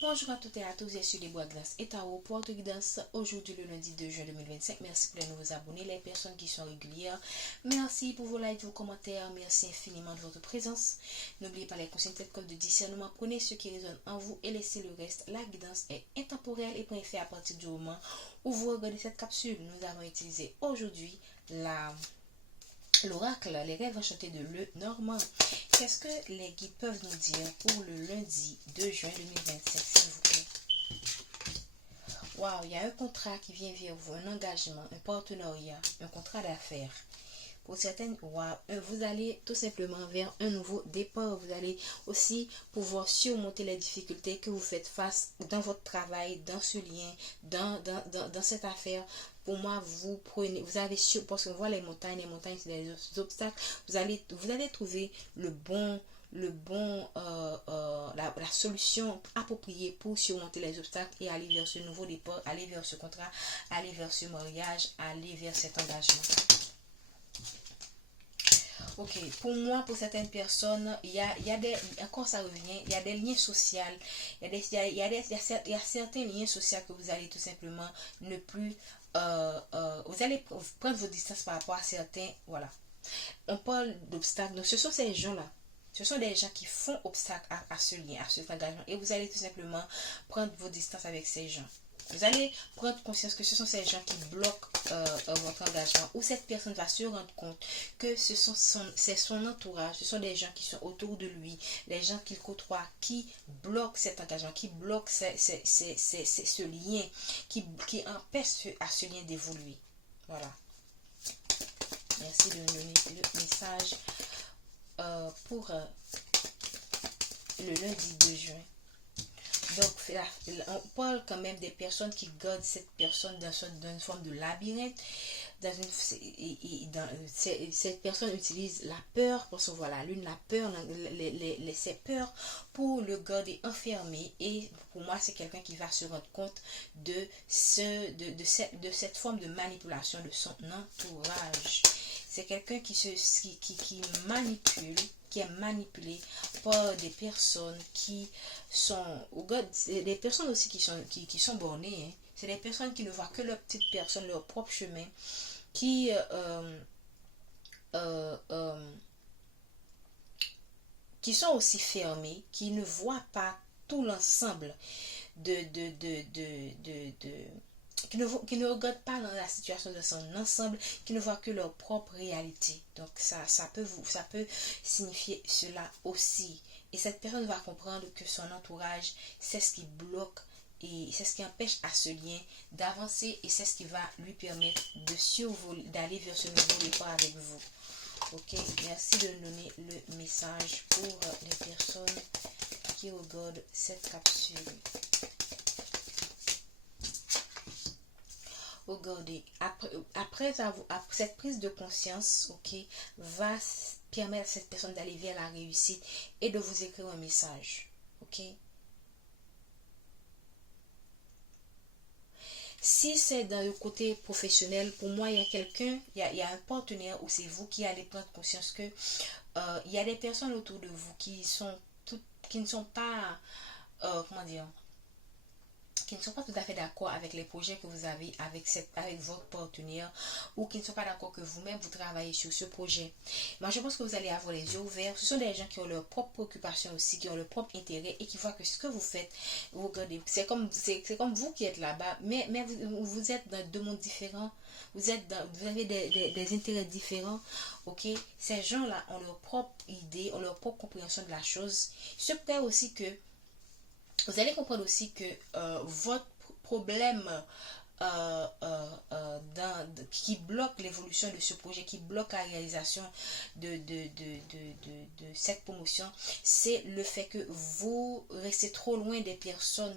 Bonjour à toutes et à tous, je suis les Bois Glace et Tarot pour votre guidance aujourd'hui le lundi 2 juin 2025. Merci pour les nouveaux abonnés, les personnes qui sont régulières. Merci pour vos likes, vos commentaires. Merci infiniment de votre présence. N'oubliez pas les conseils tels que de discernement. Prenez ce qui résonne en vous et laissez le reste. La guidance est intemporelle et prend effet à partir du moment où vous regardez cette capsule. Nous avons utilisé aujourd'hui l'oracle, les rêves enchantés de Lenormand. Qu'est-ce que les guides peuvent nous dire pour le lundi 2 juin 2025, s'il vous plaît? Waouh, il y a un contrat qui vient vers vous, un engagement, un partenariat, un contrat d'affaires. Pour certaines, vous allez tout simplement vers un nouveau départ. Vous allez aussi pouvoir surmonter les difficultés que vous faites face dans votre travail, dans ce lien, dans cette affaire. Pour moi, vous avez su, parce qu'on voit les montagnes c'est des obstacles. Vous allez trouver la solution appropriée pour surmonter les obstacles et aller vers ce nouveau départ, aller vers ce contrat, aller vers ce mariage, aller vers cet engagement. Ok, pour moi, pour certaines personnes, il y a des, encore ça revient, il y a des liens sociaux, il y a certains liens sociaux que vous allez tout simplement ne plus, vous allez prendre vos distances par rapport à certains, voilà. On parle d'obstacles, donc ce sont ces gens-là. Ce sont des gens qui font obstacle à ce lien, à cet engagement. Et vous allez tout simplement prendre vos distances avec ces gens. Vous allez prendre conscience que ce sont ces gens qui bloquent votre engagement, ou cette personne va se rendre compte que c'est son entourage, ce sont des gens qui sont autour de lui, les gens qu'il côtoie, qui bloquent cet engagement, qui bloquent ce lien, qui empêchent à ce lien d'évoluer. Voilà. Merci de me donner le message pour le lundi 2 juin. Donc, on parle quand même des personnes qui gardent cette personne dans une forme de labyrinthe. Cette personne utilise la peur, parce qu'on voit la lune, la peur, ces peurs pour le garder enfermé. Et pour moi, c'est quelqu'un qui va se rendre compte de cette forme de manipulation de son entourage. C'est quelqu'un qui manipule, qui est manipulé par des personnes qui sont, des personnes aussi qui sont bornées, hein. C'est des personnes qui ne voient que leur petite personne, leur propre chemin, qui sont aussi fermés, qui ne voient pas tout l'ensemble qui ne regardent pas dans la situation de son ensemble, qui ne voient que leur propre réalité. Donc ça peut signifier cela aussi. Et cette personne va comprendre que son entourage, c'est ce qui bloque et c'est ce qui empêche à ce lien d'avancer, et c'est ce qui va lui permettre d'aller vers ce nouveau départ avec vous. Ok, merci de nous donner le message pour les personnes qui regardent cette capsule. Regardez, après cette prise de conscience, ok, va permettre à cette personne d'aller vers la réussite et de vous écrire un message, ok. Si c'est dans le côté professionnel, pour moi, il y a un partenaire, ou c'est vous qui allez prendre conscience que il y a des personnes autour de vous qui ne sont pas, comment dire, qui ne sont pas tout à fait d'accord avec les projets que vous avez avec votre partenaire, ou qui ne sont pas d'accord que vous-même vous travaillez sur ce projet. Moi, je pense que vous allez avoir les yeux ouverts. Ce sont des gens qui ont leurs propres préoccupations aussi, qui ont leur propre intérêt, et qui voient que ce que vous faites, vous regardez, c'est comme vous qui êtes là-bas, mais vous êtes dans deux mondes différents. Vous avez des intérêts différents, ok. Ces gens-là ont leur propre idée, ont leur propre compréhension de la chose. Je crois aussi que vous allez comprendre aussi que votre problème qui bloque l'évolution de ce projet, qui bloque la réalisation de cette promotion, c'est le fait que vous restez trop loin des personnes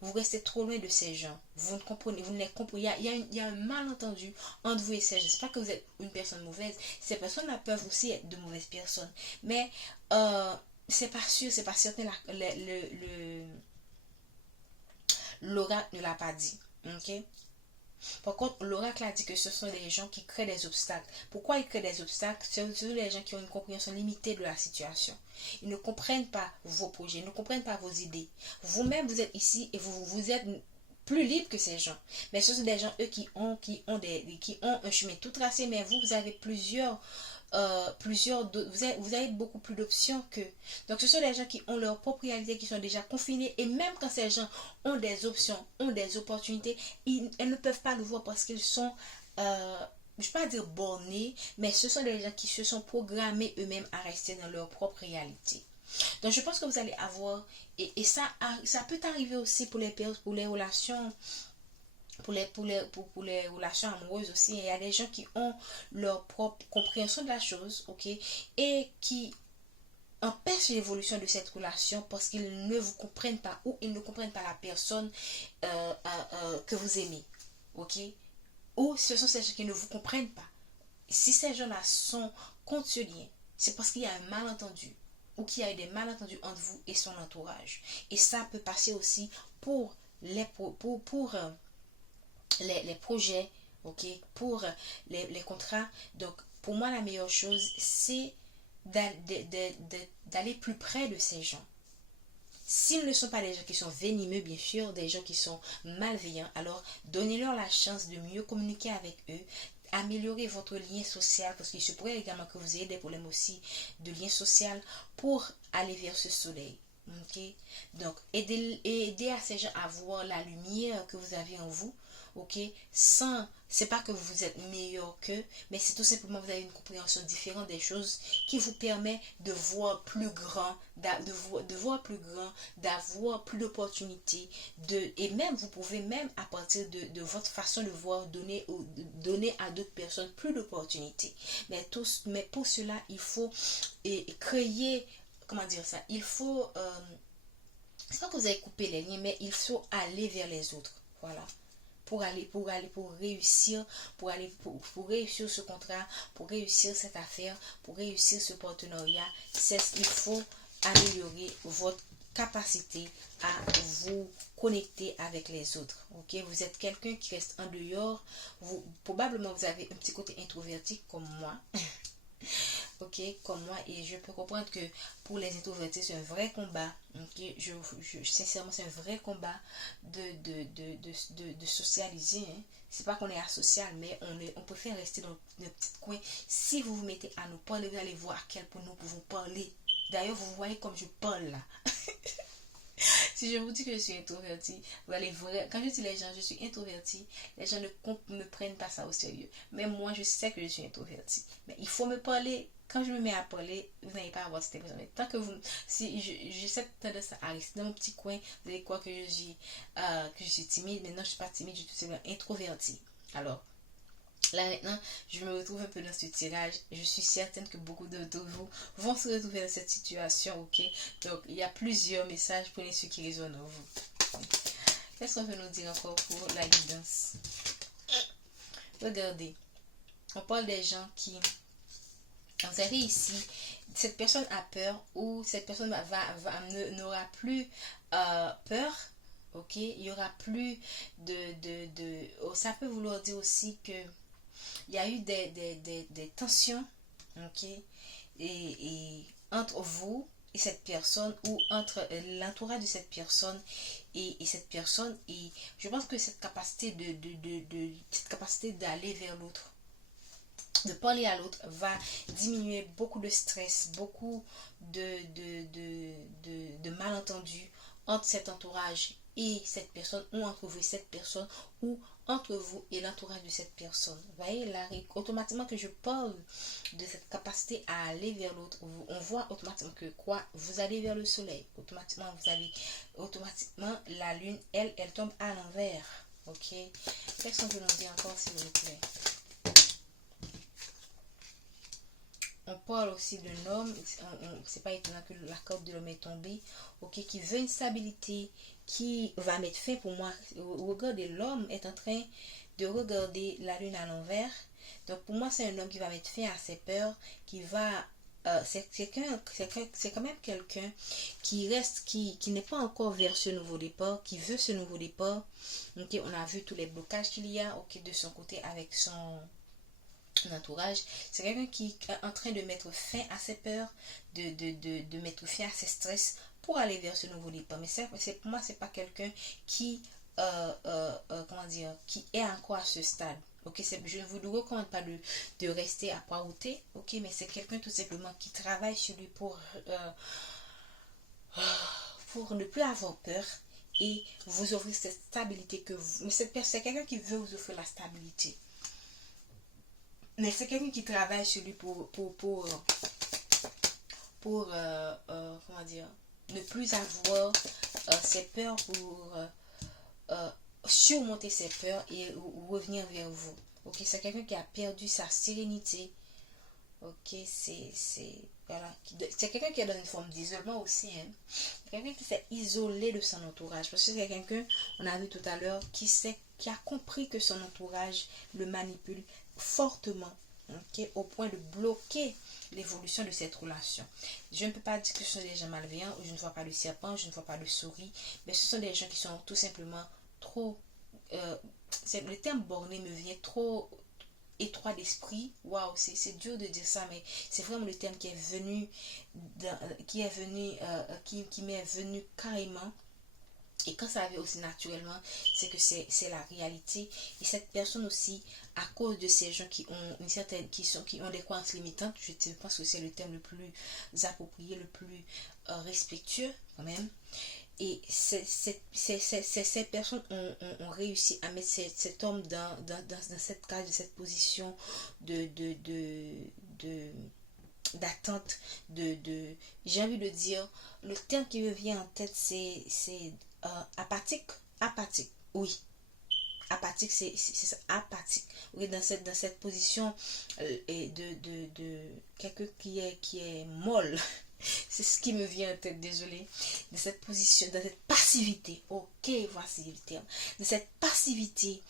vous restez trop loin de ces gens. Vous ne comprenez, vous ne les comprenez. Il y a un malentendu entre vous et ces gens. C'est pas que vous êtes une personne mauvaise. Ces personnes-là peuvent aussi être de mauvaises personnes. Mais c'est pas sûr, c'est pas certain. L'oracle ne l'a pas dit. Ok? Par contre, l'oracle a dit que ce sont des gens qui créent des obstacles. Pourquoi ils créent des obstacles? Ce sont des gens qui ont une compréhension limitée de la situation. Ils ne comprennent pas vos projets, ils ne comprennent pas vos idées. Vous-même, vous êtes ici et vous êtes plus libre que ces gens. Mais ce sont des gens, eux, qui ont un chemin tout tracé, mais vous avez vous avez beaucoup plus d'options qu'eux. Donc ce sont des gens qui ont leur propre réalité, qui sont déjà confinés, et même quand ces gens ont des options, ont des opportunités, elles ne peuvent pas le voir parce qu'ils sont je ne vais pas dire bornés, mais ce sont des gens qui se sont programmés eux-mêmes à rester dans leur propre réalité. Donc je pense que vous allez avoir, et ça peut arriver aussi pour les relations, pour les relations amoureuses aussi. Il y a des gens qui ont leur propre compréhension de la chose, ok, et qui empêchent l'évolution de cette relation parce qu'ils ne vous comprennent pas, ou ils ne comprennent pas la personne que vous aimez, ok, ou ce sont ces gens qui ne vous comprennent pas. Si ces gens-là sont contre ce lien, c'est parce qu'il y a un malentendu, ou qu'il y a eu des malentendus entre vous et son entourage. Et ça peut passer aussi pour les projets, ok, pour les contrats. Donc, pour moi, la meilleure chose, c'est d'aller plus près de ces gens. S'ils ne sont pas des gens qui sont venimeux, bien sûr, des gens qui sont malveillants, alors donnez-leur la chance de mieux communiquer avec eux, améliorer votre lien social, parce qu'il se pourrait également que vous ayez des problèmes aussi de lien social pour aller vers ce soleil. Ok, donc aider à ces gens à voir la lumière que vous avez en vous, ok, sans, c'est pas que vous êtes meilleur qu'eux, mais c'est tout simplement vous avez une compréhension différente des choses qui vous permet de voir plus grand, de voir plus grand, d'avoir plus d'opportunités, et même vous pouvez même à partir de votre façon de voir donner à d'autres personnes plus d'opportunités. Mais pour cela il faut créer, comment dire ça, il faut c'est pas que vous allez couper les liens, mais il faut aller vers les autres, voilà, pour réussir, pour réussir ce contrat, pour réussir cette affaire, pour réussir ce partenariat. C'est ce qu'il faut, améliorer votre capacité à vous connecter avec les autres. Ok, vous êtes quelqu'un qui reste en dehors, probablement vous avez un petit côté introverti comme moi. Ok, comme moi, et je peux comprendre que pour les introvertis c'est un vrai combat. Ok, sincèrement c'est un vrai combat de socialiser, hein. C'est pas qu'on est asocial, mais on préfère rester dans notre petit coin. Si vous vous mettez à nous parler, vous allez voir à quel point nous pouvons parler. D'ailleurs vous voyez comme je parle là. Si je vous dis que je suis introvertie, vous allez voir, quand je dis les gens, je suis introvertie, les gens ne prennent pas ça au sérieux. Mais moi, je sais que je suis introvertie. Mais il faut me parler. Quand je me mets à parler, vous n'allez pas avoir cette impression. Mais tant que si j'ai cette tendance à rester dans mon petit coin, vous allez croire que je suis timide. Mais non, je ne suis pas timide, je suis tout simplement introvertie. Alors, là maintenant, je me retrouve un peu dans ce tirage. Je suis certaine que beaucoup de vous vont se retrouver dans cette situation, ok? Donc, il y a plusieurs messages, prenez ceux qui résonnent en vous. Qu'est-ce qu'on veut nous dire encore pour la guidance? Regardez, on parle des gens qui... Vous avez ici, cette personne a peur, ou cette personne n'aura plus peur. Ok, il y aura plus ça peut vouloir dire aussi que il y a eu des tensions, ok, et entre vous et cette personne, ou entre l'entourage de cette personne et cette personne, et je pense que cette capacité cette capacité d'aller vers l'autre, de parler à l'autre, va diminuer beaucoup de stress, beaucoup de malentendus entre cet entourage et cette personne, ou entre vous et cette personne, ou entre vous et l'entourage de cette personne. Vous voyez là, automatiquement que je parle de cette capacité à aller vers l'autre, on voit automatiquement que quoi, vous allez vers le soleil, automatiquement la lune, elle tombe à l'envers. Ok, qu'est-ce qu'on veut nous dire encore, s'il vous plaît? On parle aussi d'un homme, c'est pas étonnant que la corde de l'homme est tombée, ok, qui veut une stabilité, qui va mettre fin, pour moi. Regardez, l'homme est en train de regarder la lune à l'envers. Donc pour moi, c'est un homme qui va mettre fin à ses peurs, qui va c'est quand même quelqu'un qui reste, qui n'est pas encore vers ce nouveau départ, qui veut ce nouveau départ. Ok, on a vu tous les blocages qu'il y a, ok, de son côté avec son entourage. C'est quelqu'un qui est en train de mettre fin à ses peurs, de mettre fin à ses stress pour aller vers ce nouveau départ. Mais pour moi, c'est pas quelqu'un qui, comment dire, qui est encore à ce stade. Ok, je ne vous recommande pas de rester à poireauter, ok, mais c'est quelqu'un tout simplement qui travaille sur lui pour ne plus avoir peur et vous offrir cette stabilité que vous. Mais c'est quelqu'un qui veut vous offrir la stabilité. Mais c'est quelqu'un qui travaille sur lui comment dire, ne plus avoir ses peurs, pour surmonter ses peurs et revenir vers vous. Ok, c'est quelqu'un qui a perdu sa sérénité. Ok, voilà. C'est quelqu'un qui est dans une forme d'isolement aussi. Hein. Quelqu'un qui s'est isolé de son entourage. Parce que c'est quelqu'un, on a vu tout à l'heure, qui a compris que son entourage le manipule fortement. Okay, au point de bloquer l'évolution de cette relation. Je ne peux pas dire que ce sont des gens malveillants, je ne vois pas de serpent, je ne vois pas de souris, mais ce sont des gens qui sont tout simplement trop... le terme borné me vient trop étroit d'esprit. Waouh, c'est dur de dire ça, mais c'est vraiment le terme qui est venu, qui m'est venu carrément. Et quand ça arrive aussi naturellement, c'est que c'est la réalité. Et cette personne aussi, à cause de ces gens qui ont une certaine, qui ont des croyances limitantes, je pense que c'est le terme le plus approprié, le plus respectueux quand même. Et ces personnes ont réussi à mettre cet homme dans cette case, de cette position d'attente, j'ai envie de dire, le terme qui me vient en tête, c'est apathique. Apathique, oui. Apathique, c'est ça, apathique. Oui, dans cette position de quelqu'un qui est molle. C'est ce qui me vient en tête, désolé. De cette position, de cette passivité. Ok, voici le terme. De cette passivité.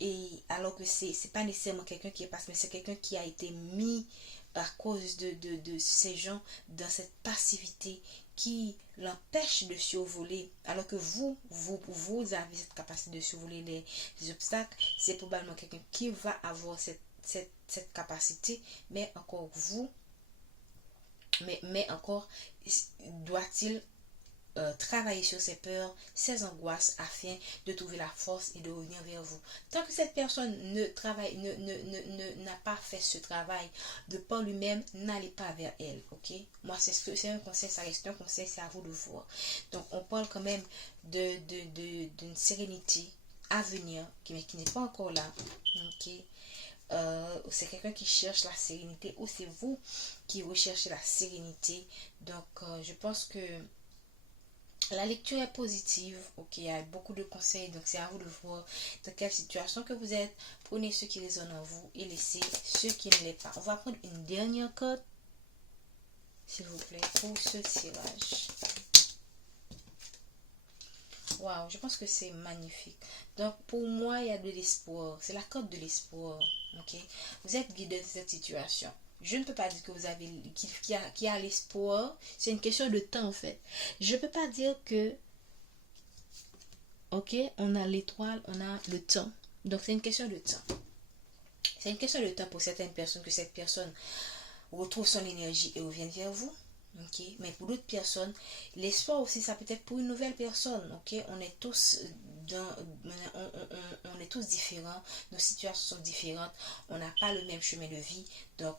Et alors que c'est pas nécessairement quelqu'un qui est passif, mais c'est quelqu'un qui a été mis à cause de ces gens dans cette passivité qui l'empêche de survoler, alors que vous avez cette capacité de survoler les obstacles. C'est probablement quelqu'un qui va avoir cette capacité, mais encore mais encore doit-il travailler sur ses peurs, ses angoisses afin de trouver la force et de revenir vers vous. Tant que cette personne n'a pas fait ce travail de par lui-même, n'allez pas vers elle, ok? Moi, c'est un conseil, ça reste un conseil, c'est à vous de voir. Donc, on parle quand même d'une sérénité à venir, mais qui n'est pas encore là, ok? C'est quelqu'un qui cherche la sérénité ou c'est vous qui recherchez la sérénité. Donc, je pense que la lecture est positive, ok, il y a beaucoup de conseils, donc c'est à vous de voir dans quelle situation que vous êtes. Prenez ce qui résonne en vous et laissez ce qui ne l'est pas. On va prendre une dernière carte, s'il vous plaît, pour ce tirage. Waouh, je pense que c'est magnifique. Donc, pour moi, il y a de l'espoir. C'est la carte de l'espoir, ok. Vous êtes guidé de cette situation. Je ne peux pas dire que vous avez qui a l'espoir. C'est une question de temps en fait. Je ne peux pas dire que ok, on a l'étoile, on a le temps. Donc c'est une question de temps. C'est une question de temps pour certaines personnes que cette personne retrouve son énergie et revienne vers vous. Ok, mais pour d'autres personnes, l'espoir aussi, ça peut être pour une nouvelle personne. Ok, on est tous on est tous différents, nos situations sont différentes, on n'a pas le même chemin de vie. Donc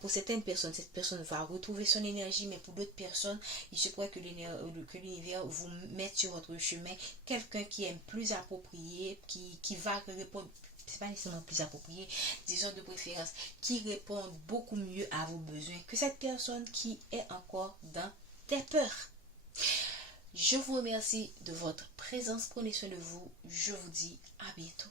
pour certaines personnes, cette personne va retrouver son énergie, mais pour d'autres personnes, il se pourrait que l'univers vous mette sur votre chemin quelqu'un qui est plus approprié, qui va répondre, c'est pas nécessairement plus approprié, disons de préférence, qui répond beaucoup mieux à vos besoins que cette personne qui est encore dans tes peurs. Je vous remercie de votre présence, prenez soin de vous, je vous dis à bientôt.